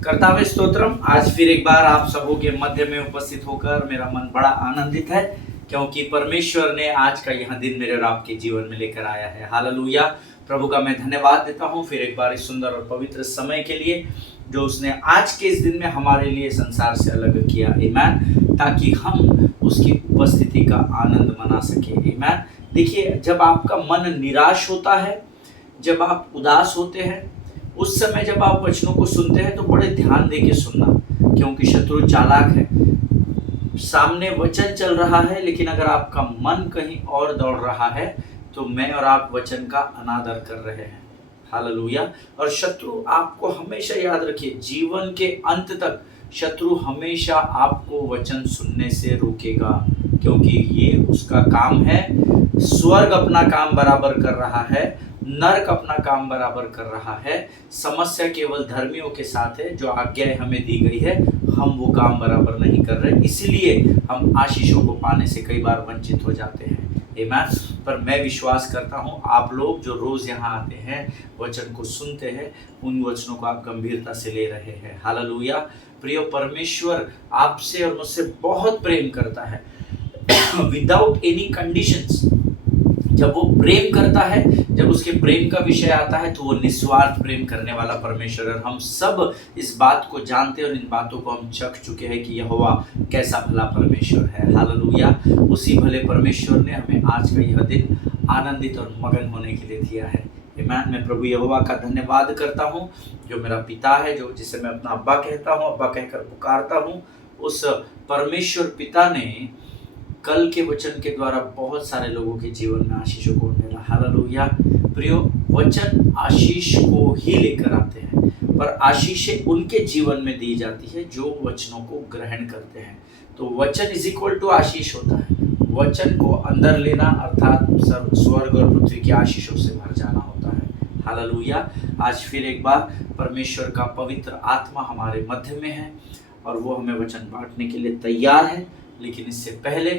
कर्तावे स्तोत्रम। आज फिर एक बार आप सबों के मध्य में उपस्थित होकर मेरा मन बड़ा आनंदित है, क्योंकि परमेश्वर ने आज का यह दिन मेरे और आपके जीवन में लेकर आया है। हालेलुया। प्रभु का मैं धन्यवाद देता हूँ फिर एक बार इस सुंदर और पवित्र समय के लिए जो उसने आज के इस दिन में हमारे लिए संसार से अलग किया। आमीन। ताकि हम उसकी उपस्थिति का आनंद मना सके। आमीन। देखिए, जब आपका मन निराश होता है, जब आप उदास होते हैं, उस समय जब आप वचनों को सुनते हैं तो बड़े ध्यान दे के सुनना, क्योंकि शत्रु चालाक है। सामने वचन चल रहा है, लेकिन अगर आपका मन कहीं और दौड़ रहा है तो मैं और आप वचन का अनादर कर रहे हैं। हालेलुया। और शत्रु आपको हमेशा याद रखिए, जीवन के अंत तक शत्रु हमेशा आपको वचन सुनने से रोकेगा, क्योंकि ये उसका काम है। स्वर्ग अपना काम बराबर कर रहा है, नरक अपना काम बराबर कर रहा है। समस्या केवल धर्मियों के साथ है। जो आज्ञाएं हमें दी गई है हम वो काम बराबर नहीं कर रहे, इसीलिए हम आशीषों को पाने से कई बार वंचित हो जाते हैं। आमीन। पर मैं विश्वास करता हूँ आप लोग जो रोज यहाँ आते हैं, वचन को सुनते हैं, उन वचनों को आप गंभीरता से ले रहे हैं। हालेलुया। प्रिय, परमेश्वर आपसे और मुझसे बहुत प्रेम करता है विदाउट एनी कंडीशंस। जब वो प्रेम करता है, जब उसके प्रेम का विषय आता है, तो वो निस्वार्थ प्रेम करने वाला परमेश्वर है। हम सब इस बात को जानते हैं और इन बातों को हम चख चुके हैं कि यहोवा कैसा भला परमेश्वर है। हालेलुया। उसी भले परमेश्वर ने हमें आज का यह दिन आनंदित और मगन होने के लिए दिया है। मैं प्रभु यहोवा का धन्यवाद करता हूँ, जो मेरा पिता है, जो जिसे मैं अपना अब्बा कहता हूँ, अब्बा कहकर पुकारता हूँ। उस परमेश्वर पिता ने कल के वचन के द्वारा बहुत सारे लोगों के जीवन में आशीषों को मिला। हालेलुया। प्रियो, वचन आशीष को ही लेकर आते हैं, पर आशीषें उनके जीवन में दी जाती है जो वचनों को ग्रहण करते हैं। तो वचन इज इक्वल टू आशीष होता है। वचन को अंदर लेना अर्थात स्वर्ग और पृथ्वी की आशीषों से भर जाना होता है। हालेलुया। आज फिर एक बार परमेश्वर का पवित्र आत्मा हमारे मध्य में है और वो हमें वचन बांटने के लिए तैयार है। लेकिन इससे पहले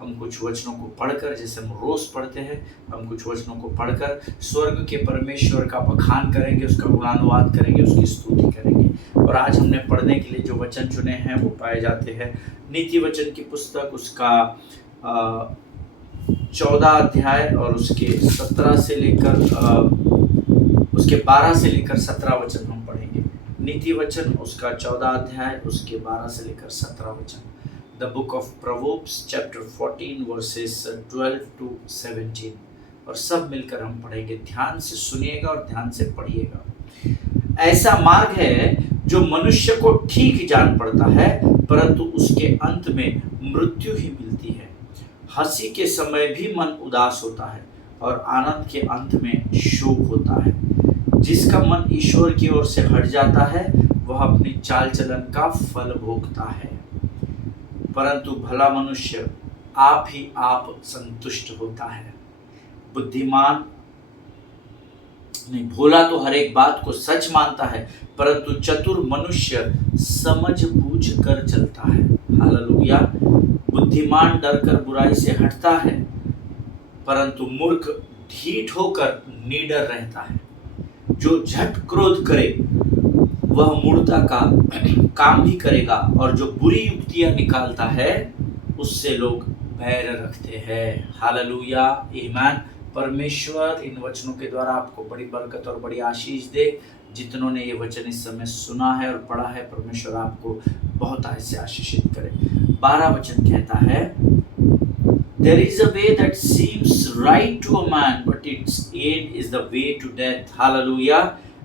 हम कुछ वचनों को पढ़कर, जैसे हम रोज पढ़ते हैं, हम कुछ वचनों को पढ़कर स्वर्ग के परमेश्वर का बखान करेंगे, उसका गुणानुवाद करेंगे, उसकी स्तुति करेंगे। और आज हमने पढ़ने के लिए जो वचन चुने हैं वो पाए जाते हैं नीति वचन की पुस्तक, उसका 14 अध्याय और उसके 17 से लेकर उसके 12 से लेकर 17 वचन हम पढ़ेंगे। नीति वचन उसका 14 अध्याय, उसके 12 से लेकर 17 वचन। The book of Proverbs chapter 14 verses 12 to 17। और सब मिलकर हम पढ़ेंगे। ध्यान से सुनिएगा और ध्यान से पढ़िएगा। ऐसा मार्ग है जो मनुष्य को ठीक जान पड़ता है, परंतु उसके अंत में मृत्यु ही मिलती है। हंसी के समय भी मन उदास होता है और आनंद के अंत में शोक होता है। जिसका मन ईश्वर की ओर से हट जाता है वह अपनी चाल चलन का फल भोगता है, परंतु भला मनुष्य आप ही आप संतुष्ट होता है। बुद्धिमान नहीं, भोला तो हर एक बात को सच मानता है, परंतु चतुर मनुष्य समझ बूझ कर चलता है। हालेलुया। बुद्धिमान डरकर बुराई से हटता है, परंतु मूर्ख ढीठ होकर निडर रहता है। जो झट क्रोध करे वह मूर्खता का काम भी करेगा, और जो बुरी युक्तियां निकालता है उससे लोग बैर रखते हैं। हालेलुया। ईमान। परमेश्वर इन वचनों के द्वारा आपको बड़ी बरकत और बड़ी आशीष दे। जितनों ने ये वचन इस समय सुना है और पढ़ा है, परमेश्वर आपको बहुत ऐसे आशीषित करे। 12 वचन कहता है, There is a way that seems right to a man, but its end is the way to death। Hallelujah.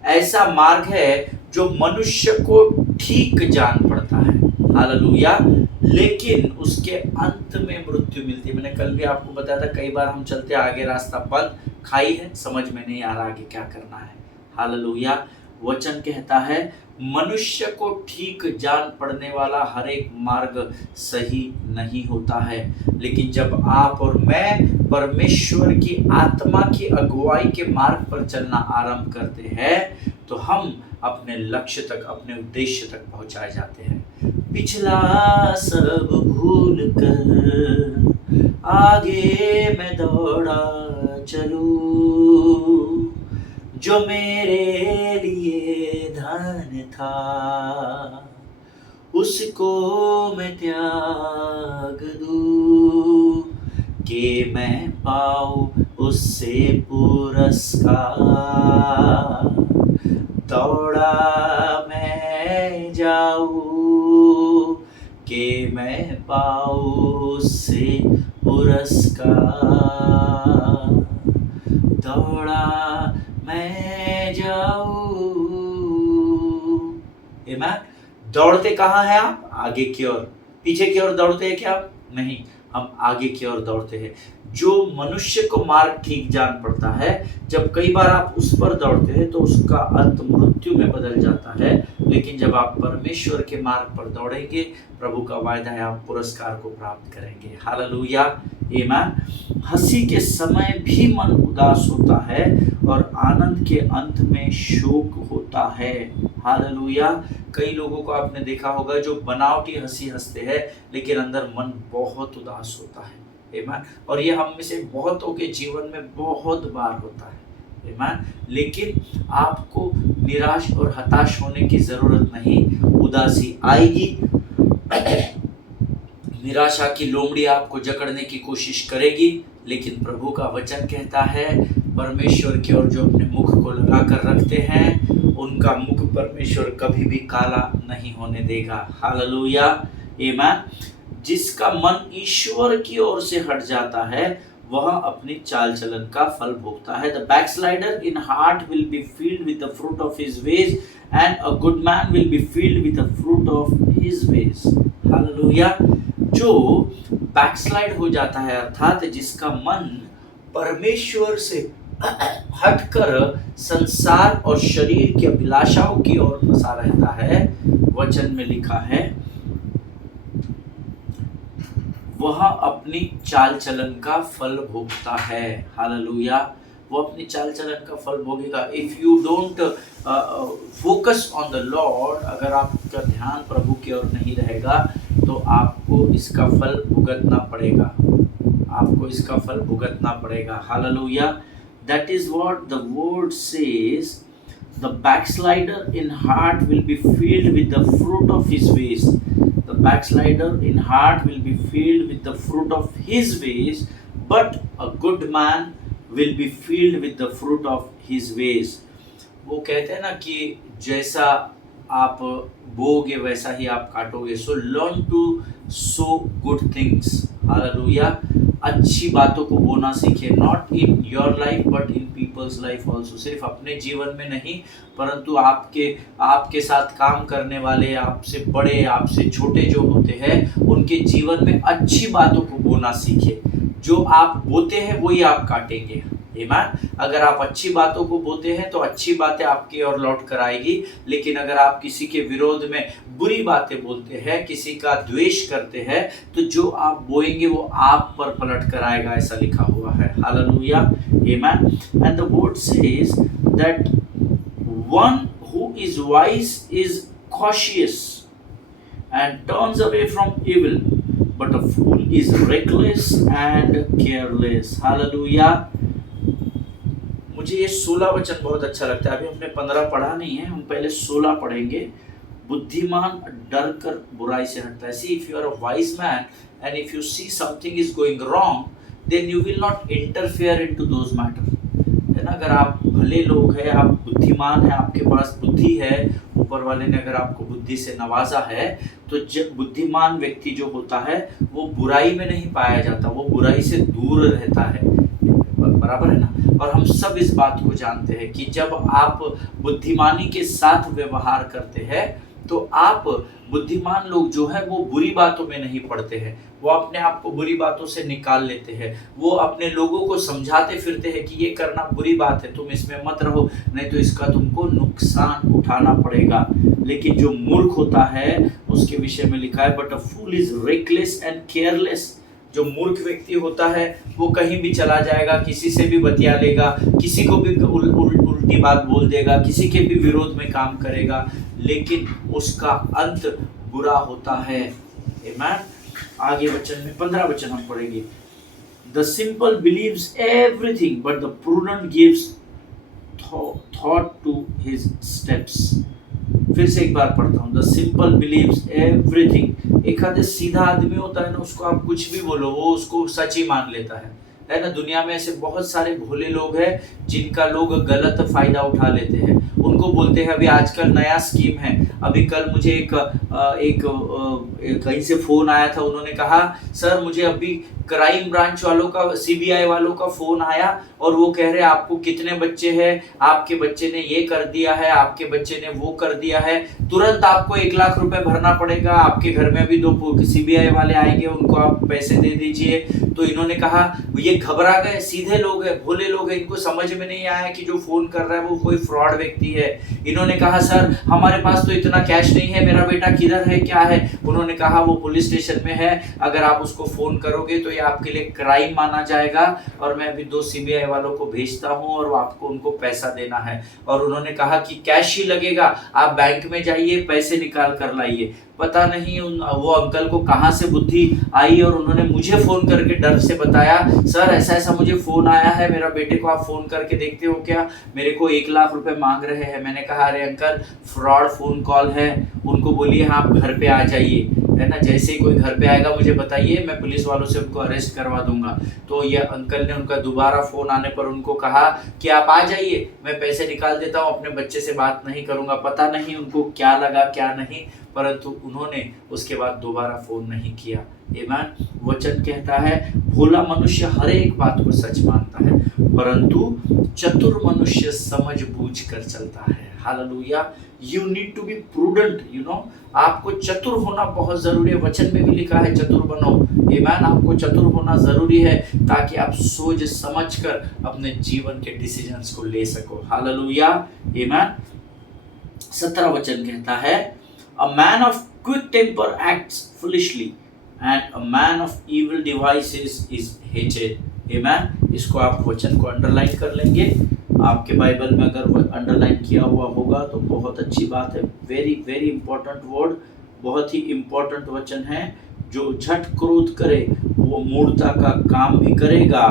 ऐसा मार्ग है जो मनुष्य को ठीक जान पड़ता है। हालेलुया। लेकिन उसके अंत में मृत्यु मिलती है। मैंने कल भी आपको बताया था, कई बार हम चलते आगे रास्ता बंद, खाई है, समझ में नहीं आ रहा आगे क्या करना है। हालेलुया। वचन कहता है मनुष्य को ठीक जान पड़ने वाला हर एक मार्ग सही नहीं होता है, लेकिन जब आप और मैं परमेश्वर की आत्मा की अगुवाई के मार्ग पर चलना आरंभ करते हैं तो हम अपने लक्ष्य तक, अपने उद्देश्य तक पहुंचाए जाते हैं। पिछला सब भूल कर आगे मैं दौड़ा चलूं, जो मेरे लिए धन था, उसको मैं त्याग दूं कि मैं पाऊं उससे पुरस्कार। दौड़ा मैं जाऊं कि मैं पाऊं उससे पुरस्कार। दौड़ा मैं जाऊं। आमेन। दौड़ते कहाँ हैं आप? आगे की ओर। पीछे की ओर दौड़ते हैं क्या? नहीं, हम आगे की ओर दौड़ते हैं। जो मनुष्य को मार्ग ठीक जान पड़ता है, जब कई बार आप उस पर दौड़ते हैं तो उसका अंत मृत्यु में बदल जाता है, लेकिन जब आप परमेश्वर के मार्ग पर दौड़ेंगे, प्रभु का वायदा है आप पुरस्कार को प्राप्त करेंगे। हालेलुया, आमीन। हंसी के समय भी मन उदास होता है और आनंद के अंत में शोक होता है। हालेलुया। कई लोगों को आपने देखा होगा जो बनावटी हंसी हंसते हैं, लेकिन अंदर मन बहुत उदास होता है। आमीन। और ये हम में से बहुतों के जीवन में बहुत बार होता है। आमीन। लेकिन आपको निराश और हताश होने की जरूरत नहीं। उदासी आएगी, निराशा की लोमड़ी आपको जकड़ने की कोशिश करेगी, लेकिन प्रभु का वचन कहता है परमेश्वर की ओर जो अपने मुख को लगा कर रखते हैं, उनका मुख परमेश्वर कभी भी काला नहीं होने देगा। हालेलुया, आमीन। जिसका मन ईश्वर की ओर से हट जाता है, वह अपनी चाल चलन का फल भोगता है। The backslider in heart will be filled with the fruit of his ways and a good man will be filled with the fruit of his ways. Hallelujah. जो बैकस्लाइड हो जाता है, अर्थात जिसका मन परमेश्वर से हटकर संसार और शरीर की अभिलाषाओं की ओर फंसा रहता है, वचन में लिखा है वह अपनी चाल चलन का फल भोगता है। हालेलुया। वो अपनी चाल चलन का फल भोगेगा। If you don't focus on the lord, अगर आपका ध्यान प्रभु की ओर नहीं रहेगा, तो आपको इसका फल भुगतना पड़ेगा। आपको इसका फल भुगतना पड़ेगा। Hallelujah. That is what the word says, the backslider in heart will be filled with the fruit of his ways. The backslider in heart will be filled with the fruit of his ways, but a good man will be filled with the fruit of his ways. वो कहते हैं ना कि जैसा आप बोगे वैसा ही आप काटोगे। So learn to sow good things. Hallelujah. अच्छी बातों को बोना सीखे, not in your life but in people's life also. सिर्फ अपने जीवन में नहीं, परंतु आपके साथ काम करने वाले, आपसे बड़े, आपसे छोटे जो होते हैं, उनके जीवन में अच्छी बातों को बोना सीखे। जो आप बोते हैं वही आप काटेंगे। आमीन। अगर आप अच्छी बातों को बोते हैं तो अच्छी बातें आपकी ओर लौट कर आएगी, लेकिन अगर आप किसी के विरोध में बुरी बातें बोलते हैं, किसी का द्वेष करते हैं, तो जो आप बोएंगे वो आप पर पलट कर आएगा, ऐसा लिखा हुआ है। हालेलुया, आमीन। And the word says that one who is wise is cautious and turns away from evil, but a fool is reckless and careless. Hallelujah. मुझे ये 16 वचन बहुत अच्छा लगता है। अभी हमने 15 पढ़ा नहीं है, हम पहले 16 पढ़ेंगे। बुद्धिमान डर कर बुराई से हटता है। See, if you are a wise man and if you see something is going wrong, then you will not interfere into those matters. है ना? अगर आप भले लोग हैं, आप बुद्धिमान हैं, आपके पास बुद्धि है, ऊपर वाले ने अगर आपको बुद्धि से नवाजा है, तो जब बुद्धिमान व्यक्ति जो होता है वो बुराई में नहीं पाया जाता, वो बुराई से दूर रहता है। बराबर है ना? और हम सब इस बात को जानते हैं कि जब आप बुद्धिमानी के साथ व्यवहार करते हैं, तो आप बुद्धिमान लोग जो है वो बुरी बातों में नहीं पड़ते हैं, वो अपने आप को बुरी बातों से निकाल लेते हैं। वो अपने लोगों को समझाते फिरते हैं कि ये करना बुरी बात है, तुम इसमें मत रहो, नहीं तो इसका तुमको नुकसान उठाना पड़ेगा। लेकिन जो मूर्ख होता है उसके विषय में लिखा है, but a fool is reckless and careless. जो मूर्ख व्यक्ति होता है वो कहीं भी चला जाएगा, किसी से भी बतिया लेगा, किसी को भी उल्टी बात बोल देगा, किसी के भी विरोध में काम करेगा, लेकिन उसका अंत बुरा होता है। आमीन। आगे वचन में 15 वचन हम पढ़ेंगे। The simple believes everything, but the prudent gives thought to his steps. फिर से एक बार पढ़ता हूँ, द सिंपल बिलीव्स एवरीथिंग। एक आधे सीधा आदमी होता है ना, उसको आप कुछ भी बोलो वो उसको सच ही मान लेता है ना। दुनिया में ऐसे बहुत सारे भोले लोग हैं जिनका लोग गलत फायदा उठा लेते हैं। उनको बोलते हैं अभी आजकल नया स्कीम है। अभी कल मुझे एक कहीं से फोन आया था, उन्होंने कहा सर मुझे अभी क्राइम ब्रांच वालों का, सीबीआई वालों का फोन आया और वो कह रहे आपको कितने बच्चे हैं, आपके बच्चे ने ये कर दिया है, आपके बच्चे ने वो कर दिया है, तुरंत आपको 1 लाख रुपए भरना पड़ेगा, आपके घर में भी 2 सीबीआई वाले आएंगे, उनको आप पैसे दे दीजिए। तो इन्होंने कहा, ये घबरा गए, सीधे लोग हैं, भोले लोग हैं, इनको समझ में नहीं आया कि जो फोन कर रहा है वो कोई फ्रॉड व्यक्ति है। इन्होंने कहा सर हमारे पास तो इतना कैश नहीं है, मेरा बेटा किधर है, क्या है। उन्होंने कहा वो पुलिस स्टेशन में है, अगर आप उसको फोन करोगे तो ये आपके लिए क्राइम माना जाएगा और मैं अभी 2 सीबीआई वालों को भेजता हूं और आपको उनको पैसा देना है। और उन्होंने कहा कि कैश ही लगेगा, आप बैंक में जाइए, पैसे निकाल कर लाइए। पता नहीं वो अंकल को कहां से बुद्धि आई और उन्होंने मुझे फोन करके डर से बताया, सर ऐसा ऐसा मुझे फोन आया है, मेरा बेटे को आप फोन करके देखते हो क्या, मेरे को 1 लाख रुपए मांग रहे हैं। मैंने कहा अरे अंकल फ्रॉड फोन कॉल है, उनको बोलिए आप घर पे आ जाइए, है ना। जैसे ही कोई घर पे आएगा मुझे बताइए, मैं पुलिस वालों से उनको अरेस्ट करवा दूंगा। तो ये अंकल ने उनका दोबारा फोन आने पर उनको कहा कि आप आ जाइए, मैं पैसे निकाल देता हूँ, अपने बच्चे से बात नहीं करूंगा। पता नहीं उनको क्या लगा क्या नहीं, परंतु उन्होंने उसके बाद दोबारा फोन नहीं किया। आमीन। वचन कहता है भोला मनुष्य हर एक बात को सच मानता है, परंतु चतुर मनुष्य समझ बूझ कर चलता है। Hallelujah. You need to be prudent, you know, आपको चतुर होना बहुत जरूरी है। वचन में भी लिखा है चतुर बनो। आमीन। आपको चतुर होना जरूरी है ताकि आप सोच समझ कर अपने जीवन के डिसीजंस को ले सको। हालेलुया। आमीन। 17 वचन कहता है A man of quick temper acts foolishly, and a man of evil devices is hated. Amen. इसको आप वचन को अंडरलाइन कर लेंगे। आपके बाइबल में अगर वो अंडरलाइन किया हुआ होगा तो बहुत अच्छी बात है। वेरी वेरी इंपॉर्टेंट वर्ड, बहुत ही इंपॉर्टेंट वचन है। जो झट क्रोध करे वो मूर्खता का काम भी करेगा।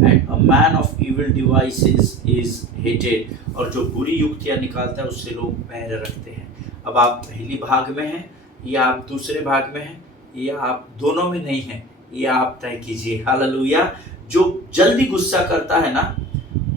And a man of evil devices is hated, और जो बुरी युक्तियां निकालता है उससे लोग बैर रखते हैं। अब आप पहली भाग में हैं या आप दूसरे भाग में हैं या आप दोनों में नहीं हैं, ये आप तय कीजिए। हालेलुया। जो जल्दी गुस्सा करता है ना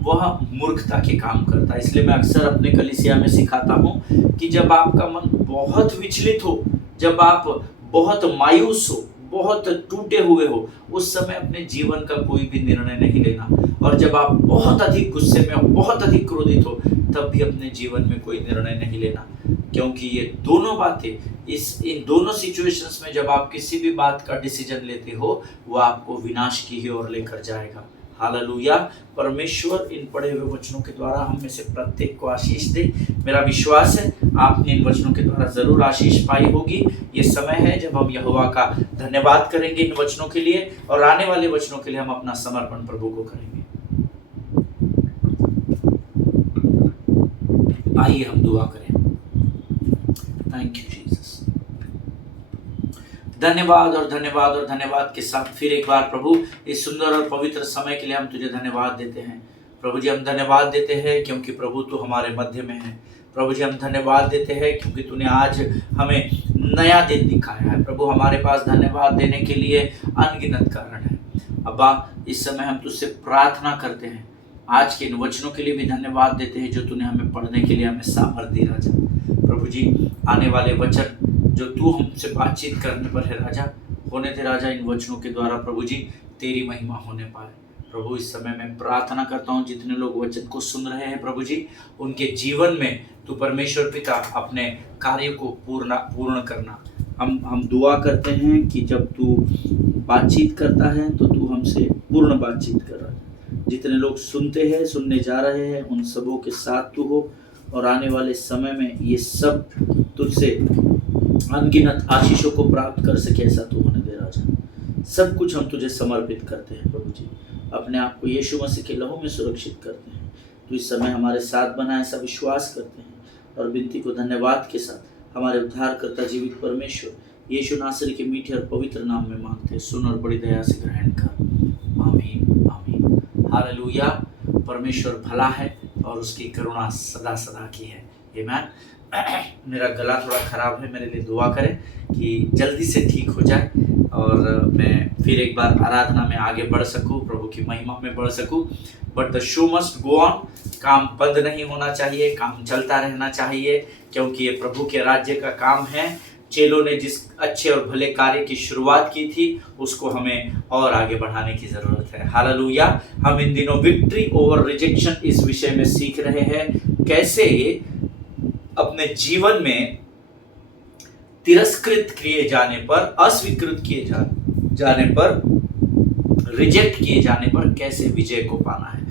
वह मूर्खता के काम करता है। इसलिए मैं अक्सर अपने कलीसिया में सिखाता हूँ कि जब आपका मन बहुत विचलित हो, जब आप बहुत मायूस हो, बहुत टूटे हुए हो, उस समय अपने जीवन का कोई भी निर्णय नहीं लेना। और जब आप बहुत अधिक गुस्से में हो, बहुत अधिक क्रोधित हो, तब भी अपने जीवन में कोई निर्णय नहीं लेना, क्योंकि ये दोनों बातें, इन दोनों सिचुएशंस में जब आप किसी भी बात का डिसीजन लेते हो वो आपको विनाश की ही ओर लेकर जाएगा। हालेलुया। परमेश्वर इन पढ़े हुए वचनों के द्वारा हम में से प्रत्येक को आशीष दे। मेरा विश्वास है आपने इन वचनों के द्वारा जरूर आशीष पाई होगी। ये समय है जब हम यहोवा का धन्यवाद करेंगे इन वचनों के लिए, और आने वाले वचनों के लिए हम अपना समर्पण प्रभु को करेंगे। आइए हम दुआ करें। Thank you Jesus. धन्यवाद और धन्यवाद और धन्यवाद के साथ फिर एक बार प्रभु इस सुंदर और पवित्र समय के लिए हम तुझे धन्यवाद देते हैं। प्रभु जी हम धन्यवाद देते हैं क्योंकि प्रभु तू हमारे मध्य में है। प्रभु जी हम धन्यवाद देते हैं क्योंकि तूने आज हमें नया दिन दिखाया है। प्रभु हमारे पास धन्यवाद देने के लिए अनगिनत कारण है। अब्बा इस समय हम तुझसे प्रार्थना करते हैं, आज के इन वचनों के लिए भी धन्यवाद देते हैं जो तूने हमें पढ़ने के लिए हमें सामर्थ्य दी राजा। प्रभु जी आने वाले वचन जो तू हमसे बातचीत करने पर है राजा, होने थे राजा इन वचनों के द्वारा प्रभु जी तेरी महिमा होने पाए। प्रभु इस समय मैं प्रार्थना करता हूँ जितने लोग वचन को सुन रहे हैं प्रभु जी, उनके जीवन में तू परमेश्वर पिता अपने कार्य को पूर्ण करना। हम दुआ करते हैं कि जब तू बातचीत करता है तो तू हमसे पूर्ण बातचीत कर रहा है। जितने लोग सुनते हैं, सुनने जा रहे हैं, उन सबों के साथ तू हो, और आने वाले समय में ये सब तुझसे अनगिनत आशीषों को प्राप्त कर सके ऐसा तू होने दे राजा। सब कुछ हम तुझे समर्पित करते हैं प्रभु जी, अपने आप को यीशु मसीह के लहू में सुरक्षित करते हैं। तो इस समय हमारे साथ बना ऐसा विश्वास करते हैं और विनती को धन्यवाद के साथ हमारे उद्धारकर्ता जीवित परमेश्वर यीशु नासरी के मीठे और पवित्र नाम में मांगते हैं। सुन और बड़ी दया से ग्रहण कर। आमीन आमीन। हालेलुया। परमेश्वर भला है और उसकी करुणा सदा सदा की है। आमीन। मेरा गला थोड़ा ख़राब है, मेरे लिए दुआ करें कि जल्दी से ठीक हो जाए और मैं फिर एक बार आराधना में आगे बढ़ सकूं, प्रभु की महिमा में बढ़ सकूं। But the show must go on. काम बंद नहीं होना चाहिए, काम चलता रहना चाहिए, क्योंकि ये प्रभु के राज्य का काम है। चेलों ने जिस अच्छे और भले कार्य की शुरुआत की थी उसको हमें और आगे बढ़ाने की ज़रूरत है। हालेलुया। हम इन दिनों विक्ट्री ओवर रिजेक्शन इस विषय में सीख रहे हैं, कैसे अपने जीवन में तिरस्कृत किए जाने पर, अस्वीकृत किए जाने पर, रिजेक्ट किए जाने पर कैसे विजय को पाना है।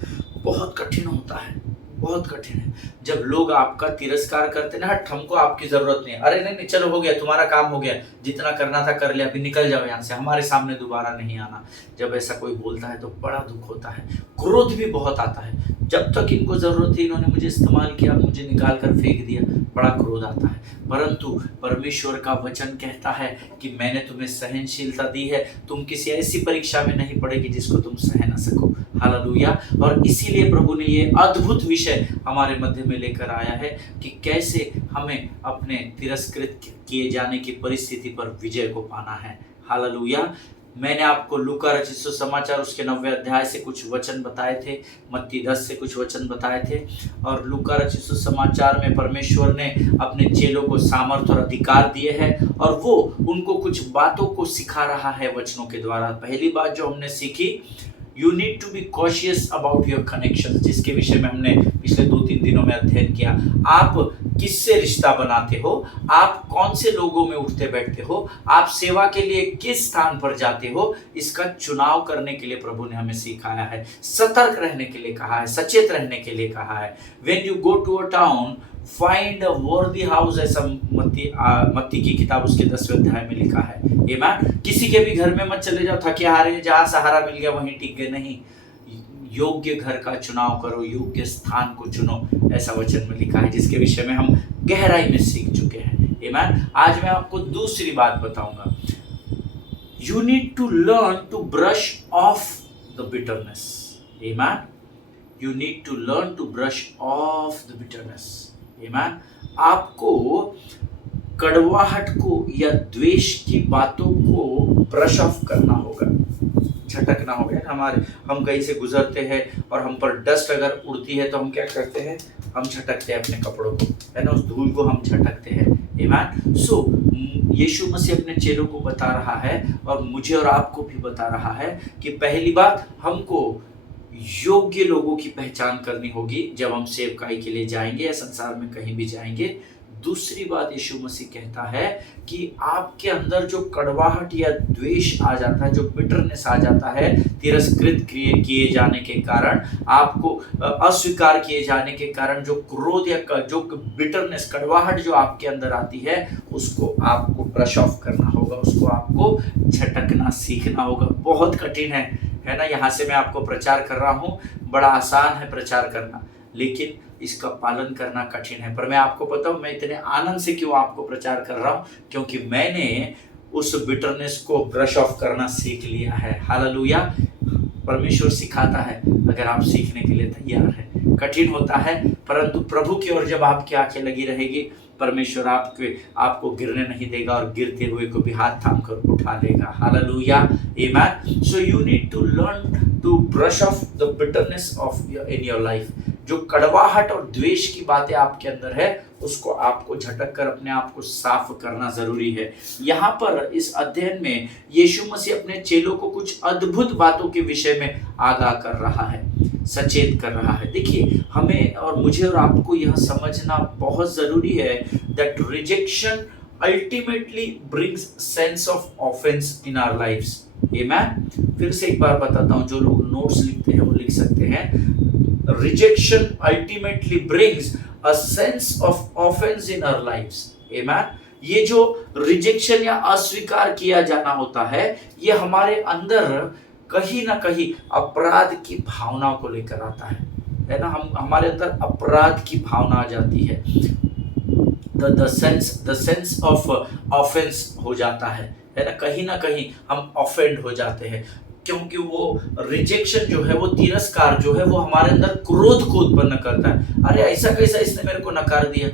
बहुत कठिन होता है, बहुत कठिन है। जब लोग आपका तिरस्कार करते ना, हट हमको आपकी जरूरत नहीं है, अरे नहीं नहीं चलो हो गया, तुम्हारा काम हो गया, जितना करना था कर लिया, अभी निकल जाओ यहाँ से, हमारे सामने दोबारा नहीं आना। जब ऐसा कोई बोलता है तो बड़ा दुख होता है, क्रोध भी बहुत आता है। जब तक इनको जरूरत थी इन्होंने मुझे इस्तेमाल किया, मुझे निकाल कर फेंक दिया, बड़ा क्रोध आता है। परंतु परमेश्वर का वचन कहता है कि मैंने तुम्हें सहनशीलता दी है, तुम किसी ऐसी परीक्षा में नहीं पड़ेगी जिसको तुम सह ना सको। हालेलुया। और इसीलिए प्रभु ने ये अद्भुत विषय हमारे मध्य में लेकर आया है कि कैसे हमें अपने तिरस्कृत किए जाने की परिस्थिति पर विजय को पाना है। हालेलुया। मैंने आपको लूका रचित सुसमाचार उसके 9वें अध्याय से कुछ वचन बताए थे, मत्ती 10 से कुछ वचन बताए थे, और लूका रचित सुसमाचार में परमेश्वर ने अपने चेलों को सामर्थ और अधिकार दिए हैं और वो उनको कुछ बातों को सिखा रहा है वचनों के द्वारा। पहली बात जो हमने सीखी, you need to be cautious about your connection, जिसके विषय में हमने पिछले 2-3 दिनों में अध्ययन किया। आप किससे रिश्ता बनाते हो, आप कौन से लोगों में उठते बैठते हो, आप सेवा के लिए किस स्थान पर जाते हो, इसका चुनाव करने के लिए प्रभु ने हमें सिखाया है। सतर्क रहने के लिए कहा है, सचेत रहने के लिए कहा है। When you go to a town find a worthy house, ऐसा मत्ती की किताब उसके 10वें अध्याय में लिखा है। आमीन। किसी के भी घर में मत चले जाओ थके हारे, जहां सहारा मिल गया वहीं टिक गए, नहीं। योग्य घर का चुनाव करो, योग्य स्थान को चुनो, ऐसा वचन में लिखा है, जिसके विषय में हम गहराई में सीख चुके हैं। आमीन। आज मैं आपको दूसरी बात बताऊंगा। You need to learn to brush off the bitterness. आमीन। You need to learn to brush off the bitterness. आमीन। आपको कड़वाहट को या द्वेष की बातों को ब्रश ऑफ करना होगा, झटकना होगा। हम कहीं से गुजरते हैं और हम पर डस्ट अगर उड़ती है तो हम क्या करते हैं, हम झटकते हैं अपने कपड़ों को, है ना, उस धूल को हम झटकते हैं। आमीन। सो यीशु मसीह अपने चेलों को बता रहा है और मुझे और आपको भी बता रहा है कि पहली बात, हमको योग्य लोगों की पहचान करनी होगी जब हम सेवकाई के लिए जाएंगे या संसार में कहीं भी जाएंगे। दूसरी बात यीशु मसीह कहता है कि आपके अंदर जो कड़वाहट या द्वेष आ जाता है, जो बिटरनेस आ जाता है, तिरस्कृत किए जाने के कारण, आपको अस्वीकार किए जाने के कारण जो क्रोध या जो बिटरनेस, कड़वाहट जो आपके अंदर आती है, उसको आपको ब्रश ऑफ करना होगा, उसको आपको झटकना सीखना होगा। बहुत कठिन है ना। यहाँ से मैं आपको प्रचार कर रहा हूँ, बड़ा आसान है प्रचार करना, लेकिन इसका पालन करना कठिन है। पर मैं आपको बताऊं, मैं इतने आनंद से क्यों आपको प्रचार कर रहा हूं, क्योंकि मैंने उस बिटरनेस को ब्रश ऑफ करना सीख लिया है। हालेलुया। परमेश्वर सिखाता है अगर आप सीखने के लिए तैयार हैं। कठिन होता है, परंतु प्रभु की ओर जब आपकी आंखें लगी रहेगी, परमेश्वर आपको गिरने नहीं देगा और गिरते हुए को भी हाथ थाम कर उठा लेगा। Hallelujah. Amen. So you need to learn to brush off the bitterness of in your life. जो कड़वाहट और द्वेष की बातें आपके अंदर है, उसको आपको झटक कर अपने आप को साफ करना जरूरी है। यहाँ पर इस अध्ययन में यीशु मसीह अपने चेलों को कुछ अद्भुत बातों के विषय में आगाह कर रहा है, सचेत कर रहा है। देखिए, हमें और मुझे और आपको यह समझना बहुत जरूरी है that rejection ultimately brings sense of offence in our lives. आमीन। फिर से एक बार बताता हूं, जो लोग नोट्स लिखते हैं वो लिख सकते हैं। Rejection ultimately brings a sense of offense in our lives. Amen. ये जो रिजेक्शन या अस्वीकार किया जाना होता है, ये हमारे अंदर कहीं ना कहीं अपराध की भावनाओं को लेकर आता है ना। हमारे अंदर अपराध की भावना आ जाती है, द सेंस ऑफ ऑफेंस हो जाता है ना। कहीं ना कहीं हम ऑफेंड हो जाते हैं, क्योंकि वो रिजेक्शन जो है, वो तिरस्कार जो है, वो हमारे अंदर क्रोध को उत्पन्न करता है। अरे ऐसा कैसा इसने मेरे को नकार दिया,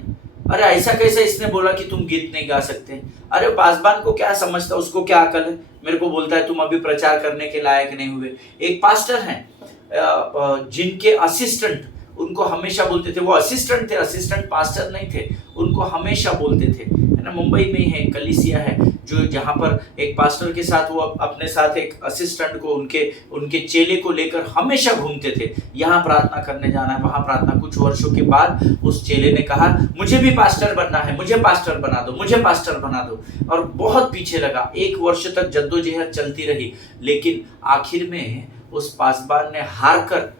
अरे ऐसा कैसे इसने बोला कि तुम गीत नहीं गा सकते? अरे पासबान को क्या समझता, उसको क्या अकल है? मेरे को बोलता है तुम अभी प्रचार करने के लायक नहीं हुए। एक पास्टर हैं जिनके असिस्टेंट उनको हमेशा बोलते थे, वो असिस्टेंट थे, असिस्टेंट पास्टर नहीं थे, उनको हमेशा बोलते थे, है ना। मुंबई में ही है कलीसिया है जो जहाँ पर एक पास्टर के साथ वो अपने साथ एक असिस्टेंट को उनके चेले को लेकर हमेशा घूमते थे। यहाँ प्रार्थना करने जाना है, वहाँ प्रार्थना। कुछ वर्षों के बाद उस चेले ने कहा मुझे भी पास्टर बनना है, मुझे पास्टर बना दो, मुझे पास्टर बना दो। और बहुत पीछे लगा, 1 वर्ष तक जद्दोजहद चलती रही, लेकिन आखिर में उस पासबान ने हार कर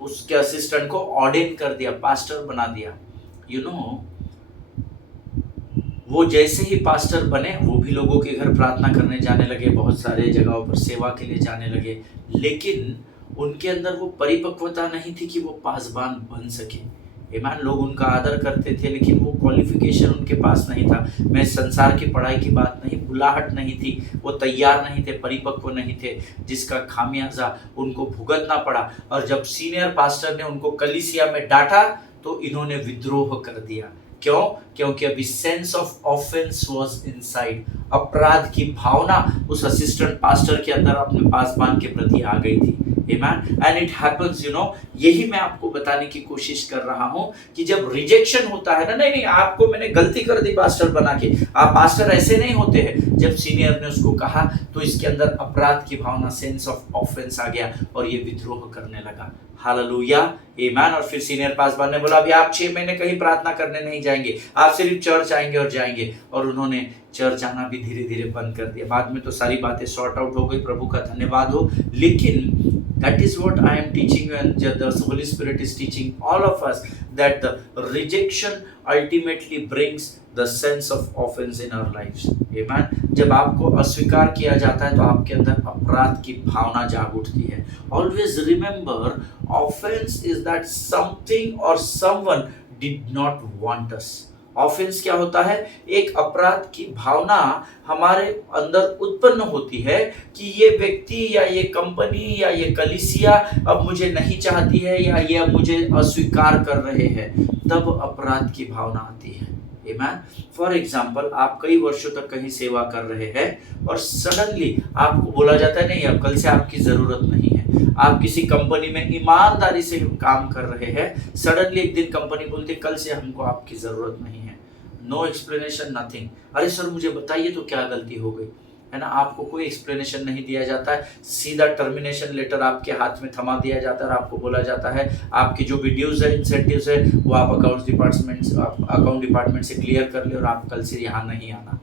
उसके असिस्टेंट को ऑर्डेन कर दिया, पास्टर बना दिया। यू नो, वो जैसे ही पास्टर बने वो भी लोगों के घर प्रार्थना करने जाने लगे, बहुत सारे जगहों पर सेवा के लिए जाने लगे, लेकिन उनके अंदर वो परिपक्वता नहीं थी कि वो पासबान बन सके। ईमान, लोग उनका आदर करते थे लेकिन वो क्वालिफिकेशन उनके पास नहीं था। मैं संसार की पढ़ाई की बात नहीं, बुलाहट नहीं थी, वो तैयार नहीं थे, परिपक्व नहीं थे, जिसका खामियाजा उनको भुगतना पड़ा। और जब सीनियर पास्टर ने उनको कलीसिया में डांटा तो इन्होंने विद्रोह कर दिया। क्यों? क्योंकि अभी sense of offence was inside, अपराध की भावना उस असिस्टेंट पास्टर के अंदर अपने पासबान के प्रति आ गई थी। Amen? And it happens, you know, यही मैं आपको बताने की कोशिश कर रहा हूं कि जब रिजेक्शन होता है ना, नहीं आपको मैंने गलती कर दी पास्टर बना के, आप पास्टर ऐसे नहीं होते हैं। जब सीनियर ने उसको कहा तो इसके अंदर अपराध की भावना, सेंस ऑफ ऑफेंस आ गया और ये विद्रोह करने लगा। हालेलुया, आमीन। और फिर सीनियर पासबान ने बोला अभी आप 6 महीने कहीं प्रार्थना करने नहीं जाएंगे, आप सिर्फ चर्च आएंगे और जाएंगे। और उन्होंने चर्च आना भी धीरे धीरे बंद कर दिया। बाद में तो सारी बातें सॉर्ट आउट हो गई, प्रभु का धन्यवाद हो। लेकिन that is what I am teaching you, and the Holy Spirit is teaching all of us, that the rejection ultimately brings the sense of offense in our lives. Amen. जब आपको अस्वीकार किया जाता है तो आपके अंदर अपराध की भावना जाग उठती है। Always remember, offense is that something or someone did not want us. Offence क्या होता है? एक अपराध की भावना हमारे अंदर उत्पन्न होती है कि ये व्यक्ति या ये कंपनी या ये कलीसिया अब मुझे नहीं चाहती है या ये अब मुझे अस्वीकार कर रहे हैं, तब अपराध की भावना आती है। आमीन। फॉर एग्जाम्पल, आप कई वर्षों तक कहीं सेवा कर रहे हैं और सडनली आपको बोला जाता है नहीं, अब कल से आपकी जरूरत नहीं है। आप किसी कंपनी में ईमानदारी से काम कर रहे हैं, सडनली एक दिन कंपनी बोलती कल से हमको आपकी जरूरत नहीं है। No explanation, nothing. अरे सर मुझे बताइए तो क्या गलती हो गई, है ना। आपको कोई एक्सप्लेनेशन नहीं दिया जाता है, सीधा टर्मिनेशन लेटर आपके हाथ में थमा दिया जाता है और आपको बोला जाता है आपकी जो भी ड्यूज है, इंसेंटिव्स है, वो आप अकाउंट डिपार्टमेंट से क्लियर कर ले और आप कल से यहाँ नहीं आना।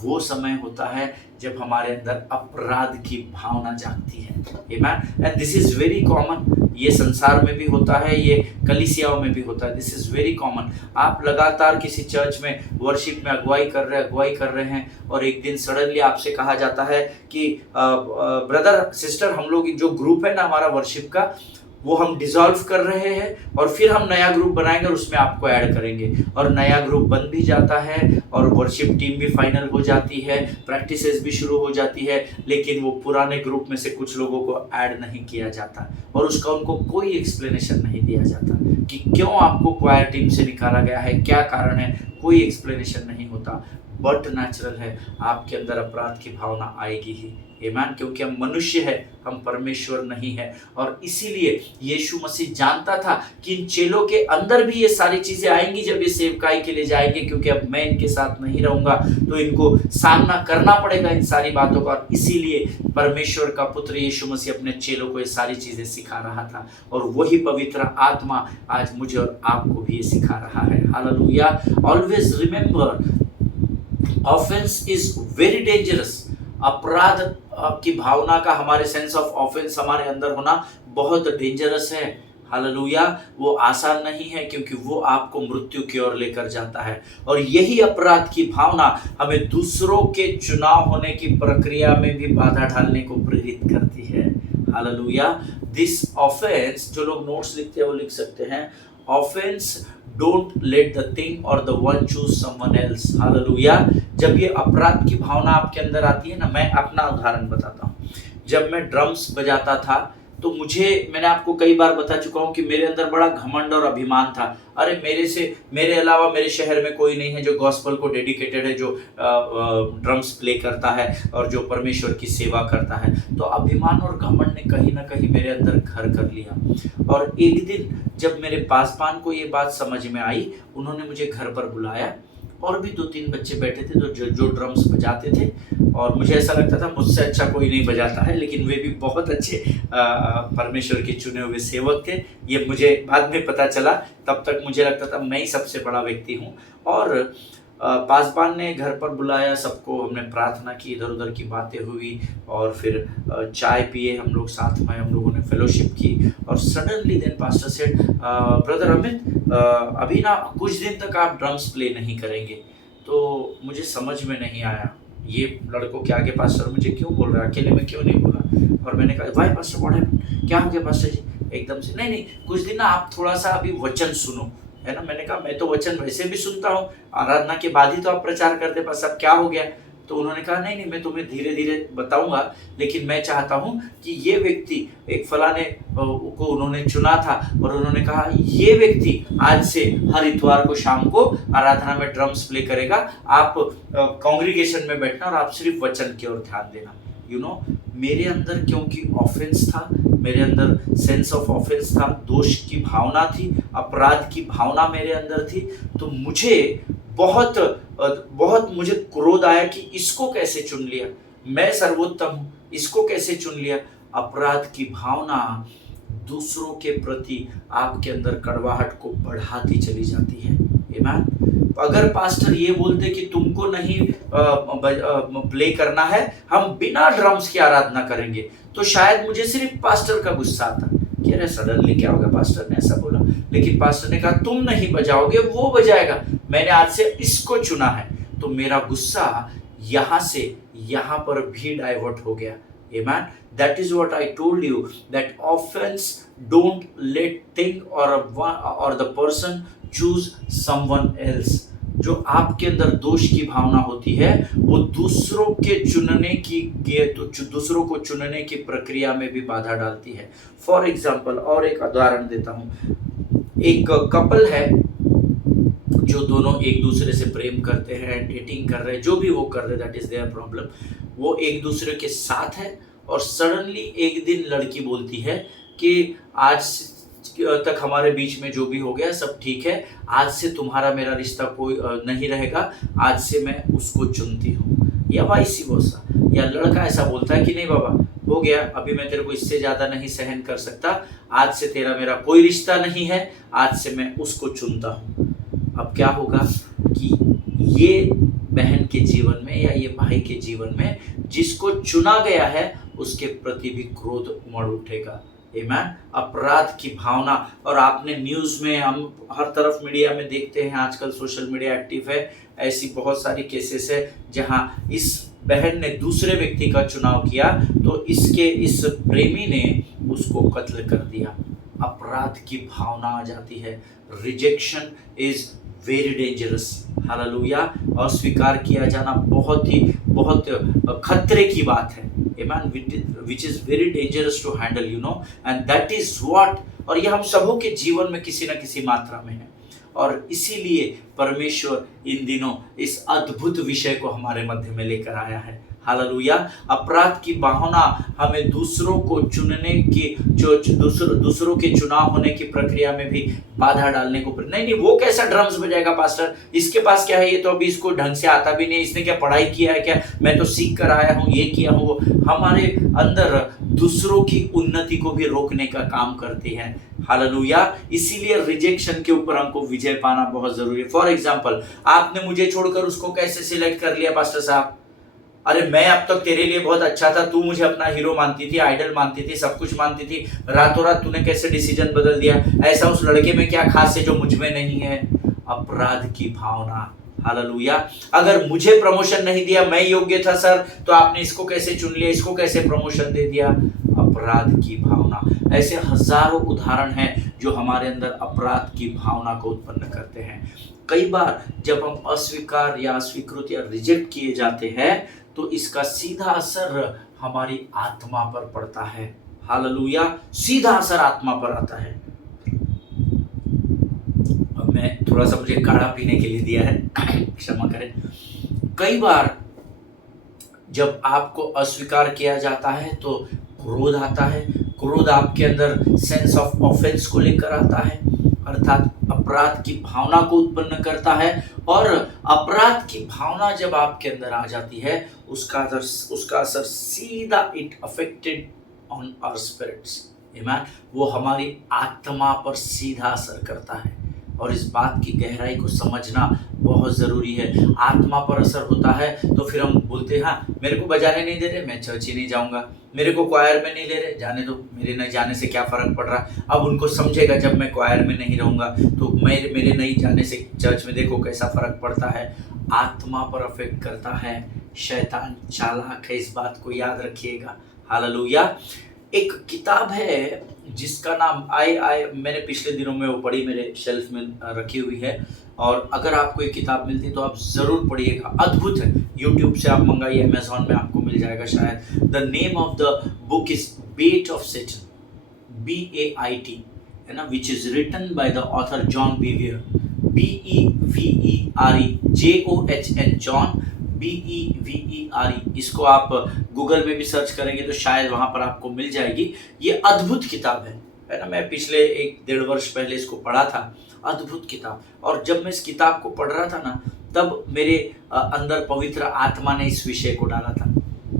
वो समय होता है जब हमारे अंदर अपराध की भावना जागती है। आमीन। And this is very common. ये संसार में भी होता है, ये कलीसियाओं में भी होता है। This is very common. आप लगातार किसी चर्च में वर्शिप में अगुवाई कर रहे हैं और एक दिन सडनली आपसे कहा जाता है कि ब्रदर सिस्टर, हम लोग जो ग्रुप है ना हमारा वर्शिप का, वो हम डिसॉल्व कर रहे हैं और फिर हम नया ग्रुप बनाएंगे और उसमें आपको ऐड करेंगे। और नया ग्रुप बन भी जाता है और वर्शिप टीम भी फाइनल हो जाती है, प्रैक्टिसेस भी शुरू हो जाती है, लेकिन वो पुराने ग्रुप में से कुछ लोगों को ऐड नहीं किया जाता और उसका उनको कोई एक्सप्लेनेशन नहीं दिया जाता कि क्यों आपको क्वायर टीम से निकाला गया है, क्या कारण है, कोई एक्सप्लेनेशन नहीं होता। बट नेचुरल है, आपके अंदर अपराध की भावना आएगी ही। आमीन। क्योंकि हम मनुष्य है, हम परमेश्वर नहीं है। और इसीलिए यीशु मसीह जानता था कि इन चेलों के अंदर भी ये सारी चीजें आएंगी जब ये सेवकाई के लिए जाएंगे, क्योंकि अब मैं इनके साथ नहीं रहूंगा तो इनको सामना करना पड़ेगा इन सारी बातों का। और इसीलिए परमेश्वर का पुत्र यीशु मसीह अपने चेलों को ये सारी चीजें सिखा रहा था और वही पवित्र आत्मा आज मुझे और आपको भी ये सिखा रहा है। Hallelujah. Always remember, offence is very dangerous. अपराध की भावना का, हमारे सेंस ऑफ ऑफेंस हमारे अंदर होना बहुत डेंजरस है। हालेलुया। वो आसान नहीं है क्योंकि वो आपको मृत्यु की ओर लेकर जाता है और यही अपराध की भावना हमें दूसरों के चुनाव होने की प्रक्रिया में भी बाधा डालने को प्रेरित करती है। हालेलुया। दिस ऑफेंस, जो लोग नोट्स लिखते हैं वो लिख सकते हैं, offence don't let the thing or the one choose someone else. Hallelujah. जब ये अपराध की भावना आपके अंदर आती है ना, मैं अपना उदाहरण बताता हूँ। जब मैं ड्रम्स बजाता था तो मैंने आपको कई बार बता चुका हूँ कि मेरे अंदर बड़ा घमंड और अभिमान था। अरे मेरे अलावा मेरे शहर में कोई नहीं है जो गॉस्पल को डेडिकेटेड है, जो ड्रम्स प्ले करता है और जो परमेश्वर की सेवा करता है। तो अभिमान और घमंड ने कहीं ना कहीं मेरे अंदर घर कर लिया। और एक दिन जब मेरे पासवान को ये बात समझ में आई, उन्होंने मुझे घर पर बुलाया और भी 2-3 बच्चे बैठे थे जो ड्रम्स बजाते थे, और मुझे ऐसा लगता था मुझसे अच्छा कोई नहीं बजाता है, लेकिन वे भी बहुत अच्छे परमेश्वर के चुने हुए सेवक थे। ये मुझे बाद में पता चला, तब तक मुझे लगता था मैं ही सबसे बड़ा व्यक्ति हूँ। और पासवान ने घर पर बुलाया सबको, हमने प्रार्थना की, इधर उधर की बातें हुई, और फिर चाय पिए हम लोग साथ में, हम लोगों ने फेलोशिप की। और suddenly then pastor said, brother Amit, अभी ना कुछ दिन तक आप ड्रम्स प्ले नहीं करेंगे। तो मुझे समझ में नहीं आया, ये लड़कों के आगे पास्टर मुझे क्यों बोल रहा है, अकेले में क्यों नहीं बोला। और मैंने कहा भाई पास्टर व्हाट हैपेंड, क्या हो गया पास्टर जी। एकदम से नहीं कुछ दिन ना आप थोड़ा सा अभी वचन सुनो, है ना। मैंने कहा मैं तो वचन वैसे भी सुनता हूँ, आराधना के बाद ही तो आप प्रचार करते, बस अब क्या हो गया। तो उन्होंने कहा नहीं मैं तुम्हें धीरे धीरे बताऊंगा, लेकिन मैं चाहता हूँ कि ये व्यक्ति, एक फलाने को उन्होंने चुना था, और उन्होंने कहा ये व्यक्ति आज से हर इतवार को शाम को आराधना में ड्रम्स प्ले करेगा, आप कांग्रीगेशन में बैठना और आप सिर्फ वचन की ओर ध्यान देना। मेरे अंदर क्योंकि ऑफेंस था, मेरे अंदर सेंस ऑफ ऑफेंस था, दोष की भावना थी, अपराध की भावना मेरे अंदर थी। तो मुझे बहुत मुझे क्रोध आया कि इसको कैसे चुन लिया, मैं सर्वोत्तम हूँ, इसको कैसे चुन लिया। अपराध की भावना दूसरों के प्रति आपके अंदर कड़वाहट को बढ़ाती चली जाती है। आमीन। अगर पास्टर ये बोलते कि तुमको नहीं प्ले करना है, हम बिना ड्रम्स की आराधना करेंगे, तो शायद मुझे सिर्फ पास्टर का गुस्सा आता कि अरे सडनली क्या होगा, पास्टर ने ऐसा बोला। लेकिन पास्टर ने कहा तुम नहीं बजाओगे, वो बजाएगा, मैंने आज से इसको चुना है। तो मेरा गुस्सा यहाँ से यहाँ पर भी डाइवर्ट हो गया। Amen. That is what I told you, that offense don't let thing or the person choose someone else. जो आपके अंदर दोष की भावना होती है वो दूसरों को चुनने की प्रक्रिया में भी बाधा डालती है। फॉर एग्जाम्पल, और एक उदाहरण देता हूँ। एक कपल है जो दोनों एक दूसरे से प्रेम करते हैं, डेटिंग कर रहे हैं, जो भी वो कर रहे हैं, दैट इज देयर प्रॉब्लम। वो एक दूसरे के साथ है, और सडनली एक दिन लड़की बोलती है कि आज तक हमारे बीच में जो भी हो गया सब ठीक है, आज से तुम्हारा मेरा रिश्ता कोई नहीं रहेगा, आज से मैं उसको चुनती हूँ, या वाइस वर्सा। या लड़का ऐसा बोलता है कि नहीं बाबा हो गया, अभी मैं तेरे को इससे ज़्यादा नहीं सहन कर सकता, आज से तेरा मेरा कोई रिश्ता नहीं है, आज से मैं उसको चुनता हूँ। अब क्या होगा कि ये बहन के जीवन में या ये भाई के जीवन में जिसको चुना गया है उसके प्रति भी क्रोध उमड़ उठेगा। आमीन। अपराध की भावना, और आपने न्यूज़ में, हम हर तरफ मीडिया में देखते हैं, आजकल सोशल मीडिया एक्टिव है, ऐसी बहुत सारी केसेस है जहां इस बहन ने दूसरे व्यक्ति का चुनाव किया तो इस प्रेमी ने उसको कत्ल कर दिया। अपराध की भावना आ जाती है। Rejection is very dangerous. Hallelujah. अस्वीकार किया जाना बहुत खतरे की बात है। Amen. Which is very dangerous to handle, and that is what, और ये हम सबों के जीवन में किसी न किसी मात्रा में है। और इसीलिए परमेश्वर इन दिनों इस अद्भुत विषय को हमारे मध्य में लेकर आया है। हालेलुया। अपराध की भावना हमें दूसरों को चुनने की, दूसरों के चुनाव होने की प्रक्रिया में भी बाधा डालने को, नहीं वो कैसा ड्रम्स बजाएगा पास्टर, इसके पास क्या है, ये तो अभी इसको ढंग से आता भी नहीं, इसने क्या पढ़ाई किया है क्या, मैं तो सीख कर आया हूँ, ये किया हूँ वो। हमारे अंदर दूसरों की उन्नति को भी रोकने का काम करती है। हालेलुया। इसीलिए रिजेक्शन के ऊपर हमको विजय पाना बहुत जरूरी है। फॉर एग्जाम्पल, आपने मुझे छोड़कर उसको कैसे सिलेक्ट कर लिया पास्टर साहब, अरे मैं अब तक तेरे लिए बहुत अच्छा था, तू मुझे अपना हीरो मानती थी, आइडल मानती थी, सब कुछ मानती थी, रातों रात तूने कैसे डिसीजन बदल दिया, ऐसा उस लड़के में क्या खास है जो मुझ में नहीं है। अपराध की भावना। हालेलुया। अगर मुझे प्रमोशन नहीं दिया, मैं योग्य था सर, तो आपने इसको कैसे चुन लिया, इसको कैसे प्रमोशन दे दिया। अपराध की भावना। ऐसे हजारों उदाहरण हैं जो हमारे अंदर अपराध की भावना को उत्पन्न करते हैं। कई बार जब हम अस्वीकार या अस्वीकृत या रिजेक्ट किए जाते हैं तो इसका सीधा असर हमारी आत्मा पर पड़ता है। हालेलुया, सीधा असर आत्मा पर आता है। अब मैं थोड़ा सा, मुझे काढ़ा पीने के लिए दिया है, क्षमा करें। कई बार जब आपको अस्वीकार किया जाता है तो क्रोध आता है। क्रोध आपके अंदर सेंस ऑफ ऑफेंस को लेकर आता है, अर्थात अपराध की भावना को उत्पन्न करता है। और अपराध की भावना जब आपके अंदर आ जाती है, उसका असर सीधा it affected on our spirits. आमीन। वो हमारी आत्मा पर सीधा असर करता है, और इस बात की गहराई को समझना बहुत ज़रूरी है। आत्मा पर असर होता है तो फिर हम बोलते हैं, हाँ मेरे को बजाने नहीं दे रहे, मैं चर्च ही नहीं जाऊंगा। मेरे को क्वायर में नहीं ले रहे, जाने दो, मेरे नहीं जाने से क्या फ़र्क पड़ रहा। अब उनको समझेगा जब मैं क्वायर में नहीं रहूँगा तो मेरे नहीं जाने से चर्च में देखो कैसा फ़र्क पड़ता है। आत्मा पर अफेक्ट करता है। शैतान चालाक है, इस बात को याद रखिएगा। हालेलुया। एक किताब है जिसका नाम मैंने पिछले दिनों में वो पढ़ी, मेरे शेल्फ में रखी हुई है, और अगर आपको एक किताब मिलती है तो आप ज़रूर पढ़िएगा। अद्भुत है। यूट्यूब से आप मंगाइए, अमेजॉन में आपको मिल जाएगा शायद। The name of the book is bait of Satan, BAIT, है ना, which is written by the author John Bevere, BEVERE, John BEVERE। इसको आप गूगल में भी सर्च करेंगे तो शायद वहां पर आपको मिल जाएगी। ये अद्भुत किताब है ना। मैं पिछले 1-1.5 वर्ष पहले इसको पढ़ा था। अद्भुत किताब। और जब मैं इस किताब को पढ़ रहा था ना, तब मेरे अंदर पवित्र आत्मा ने इस विषय को डाला था,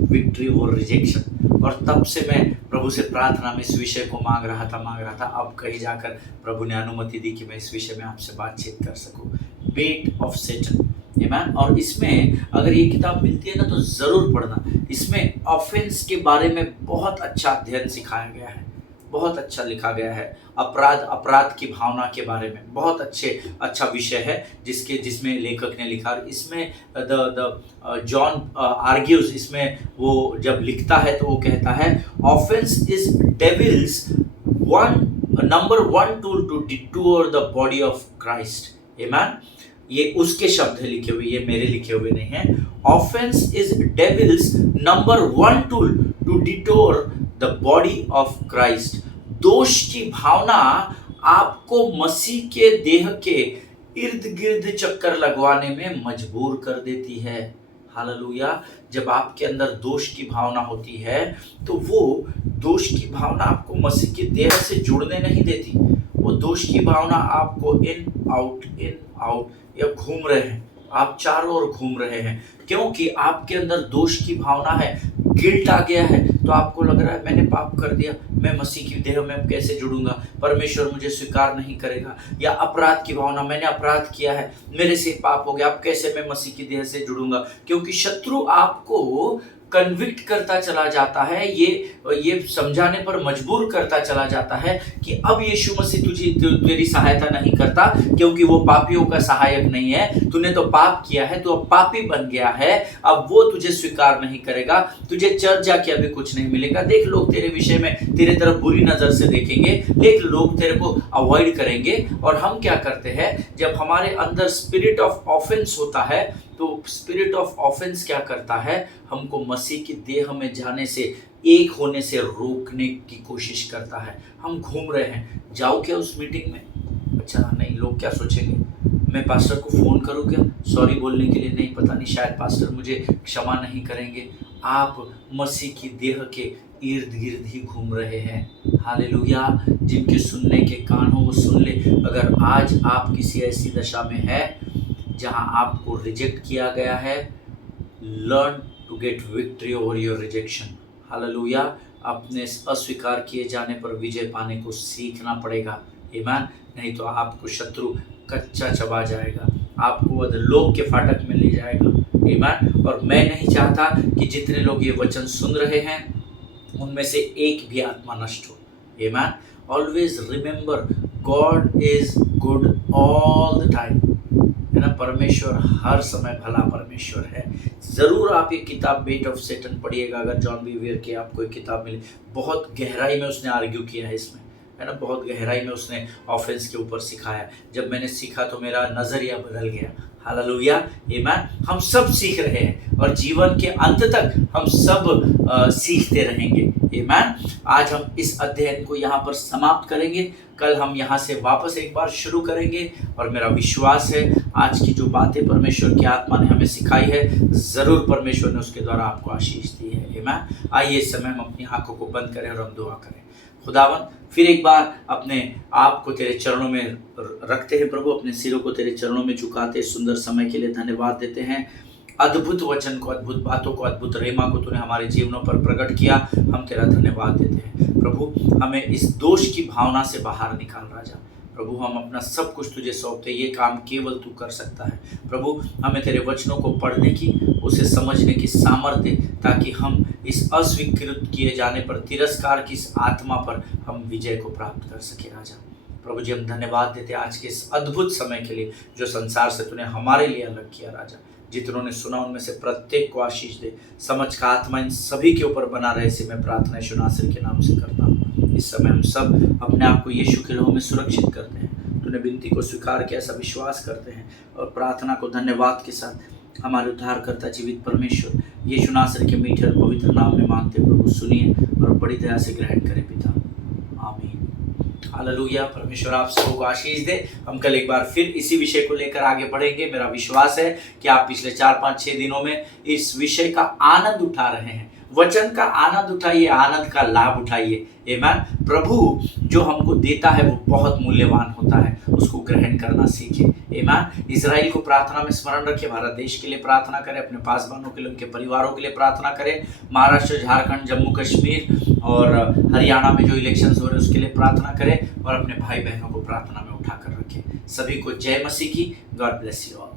विक्ट्री ओवर रिजेक्शन। और तब से मैं प्रभु से प्रार्थना में इस विषय को मांग रहा था। अब कहीं जाकर प्रभु ने अनुमति दी कि मैं इस विषय में आपसे बातचीत कर सकूं। बेट ऑफ सेटन, आमीन। और इसमें अगर ये किताब मिलती है ना तो ज़रूर पढ़ना। इसमें ऑफेंस के बारे में बहुत अच्छा अध्ययन सिखाया गया है, बहुत अच्छा लिखा गया है। अपराध की भावना के बारे में बहुत अच्छा विषय है जिसमें लेखक ने लिखा। इसमें द जॉन आर्ग्यूज, इसमें वो जब लिखता है तो वो कहता है, offence is devil's number 1 tool to detour the body of Christ. आमीन। ये उसके शब्द है लिखे हुए, ये मेरे लिखे हुए नहीं है। Offence is devil's number 1 tool to detour the body of Christ. दोष की भावना आपको मसीह के देह के इर्द गिर्द चक्कर लगवाने में मजबूर कर देती है। हालेलुया। जब आपके अंदर दोष की भावना होती है तो वो दोष की भावना आपको मसीह के देह से जुड़ने नहीं देती। वो दोष की भावना आपको इन आउट या घूम रहे हैं, आप चारों ओर घूम रहे हैं, क्योंकि आपके अंदर दोष की भावना है। गिल्ट आ गया है तो आपको लग रहा है मैंने पाप कर दिया, मैं मसीह की देह में कैसे जुड़ूंगा, परमेश्वर मुझे स्वीकार नहीं करेगा। या अपराध की भावना, मैंने अपराध किया है, मेरे से पाप हो गया, अब कैसे मैं मसीह की देह से जुड़ूंगा। क्योंकि शत्रु आपको कन्विक्ट करता चला जाता है, ये समझाने पर मजबूर करता चला जाता है कि अब यीशु मसीह तेरी सहायता नहीं करता, क्योंकि वो पापियों का सहायक नहीं है। तूने तो पाप किया है, तू अब पापी बन गया है, अब वो तुझे स्वीकार नहीं करेगा, तुझे चर्च जाके अभी कुछ नहीं मिलेगा। देख, लोग तेरे विषय में तेरे तरफ बुरी नजर से देखेंगे, देख लोग तेरे को अवॉइड करेंगे। और हम क्या करते हैं, जब हमारे अंदर स्पिरिट ऑफ ऑफेंस होता है तो स्पिरिट ऑफ ऑफेंस क्या करता है, हमको मसीह की देह में जाने से, एक होने से रोकने की कोशिश करता है। हम घूम रहे हैं, जाओ क्या उस मीटिंग में, अच्छा नहीं, लोग क्या सोचेंगे, मैं पास्टर को फ़ोन करूं क्या सॉरी बोलने के लिए, नहीं पता नहीं शायद पास्टर मुझे क्षमा नहीं करेंगे। आप मसीह की देह के इर्द गिर्द ही घूम रहे हैं। हालेलुया। जिनके सुनने के कान हो वो सुन ले। अगर आज आप किसी ऐसी दशा में है जहां आपको रिजेक्ट किया गया है, learn to get victory over your rejection. हालेलुया। अपने अस्वीकार किए जाने पर विजय पाने को सीखना पड़ेगा। आमीन। नहीं तो आपको शत्रु कच्चा चबा जाएगा, आपको अधोलोक के फाटक में ले जाएगा। आमीन। और मैं नहीं चाहता कि जितने लोग ये वचन सुन रहे हैं उनमें से एक भी आत्मा नष्ट हो। आमीन। Always remember, God is good all the time, है ना। परमेश्वर हर समय भला परमेश्वर है। ज़रूर आप ये किताब बेट ऑफ सेटन पढ़िएगा। अगर जॉन बीवियर की आपको एक किताब मिले, बहुत गहराई में उसने आर्ग्यू किया है इसमें, है ना, बहुत गहराई में उसने ऑफेंस के ऊपर सिखाया। जब मैंने सीखा तो मेरा नज़रिया बदल गया। हालेलुया, आमीन। हम सब सीख रहे हैं और जीवन के अंत तक हम सब सीखते रहेंगे, आमीन। आज हम इस अध्ययन को यहाँ पर समाप्त करेंगे, कल हम यहाँ से वापस एक बार शुरू करेंगे और मेरा विश्वास है आज की जो बातें परमेश्वर की आत्मा ने हमें सिखाई है, ज़रूर परमेश्वर ने उसके द्वारा आपको आशीष दी है, आमीन। आइए इस समय हम अपनी आंखों को बंद करें और हम दुआ करें। खुदावन, फिर एक बार अपने आप को तेरे चरणों में रखते हैं प्रभु, अपने सिरों को तेरे चरणों में झुकाते, सुंदर समय के लिए धन्यवाद देते हैं। अद्भुत वचन को, अद्भुत बातों को, अद्भुत रेमा को तूने हमारे जीवनों पर प्रकट किया, हम तेरा धन्यवाद देते हैं प्रभु। हमें इस दोष की भावना से बाहर निकाल राजा प्रभु, हम अपना सब कुछ तुझे सौंपते, ये काम केवल तू कर सकता है प्रभु। हमें तेरे वचनों को पढ़ने की, उसे समझने की सामर्थ्य, ताकि हम इस अस्वीकृत किए जाने पर, तिरस्कार की इस आत्मा पर हम विजय को प्राप्त कर सके राजा प्रभु जी। हम धन्यवाद देते आज के इस अद्भुत समय के लिए जो संसार से तूने हमारे लिए अलग किया राजा। जितनों ने सुना उनमें से प्रत्येक को आशीष दे, समझ का आत्मा इन सभी के ऊपर बना रहे, इसे मैं प्रार्थना यीशु नासरी के नाम से करता हूँ। इस समय हम सब अपने आप को यीशु के लहू में सुरक्षित करते हैं, तूने विनती को स्वीकार किया, ऐसा विश्वास करते हैं और प्रार्थना को धन्यवाद के साथ हमारे उद्धारकर्ता जीवित परमेश्वर यीशु नासरी के मीठे और पवित्र नाम में मांगते प्रभु, सुनिए और बड़ी दया से ग्रहण करें पिता, आमीन। हालेलुया। परमेश्वर आप सबको आशीष दे। हम कल एक बार फिर इसी विषय को लेकर आगे बढ़ेंगे। मेरा विश्वास है कि आप पिछले 4-5-6 दिनों में इस विषय का आनंद उठा रहे हैं। वचन का आनंद उठाइए, आनंद का लाभ उठाइए, आमीन। प्रभु जो हमको देता है वो बहुत मूल्यवान होता है, उसको ग्रहण करना सीखे, आमीन। इजराइल को प्रार्थना में स्मरण रखें, भारत देश के लिए प्रार्थना करें, अपने पासवानों के लिए, उनके परिवारों के लिए प्रार्थना करें, महाराष्ट्र, झारखंड, जम्मू कश्मीर और हरियाणा में जो इलेक्शन हो रहे हैं उसके लिए प्रार्थना करें और अपने भाई बहनों को प्रार्थना में उठाकर रखें। सभी को जय मसीह की। God bless you all.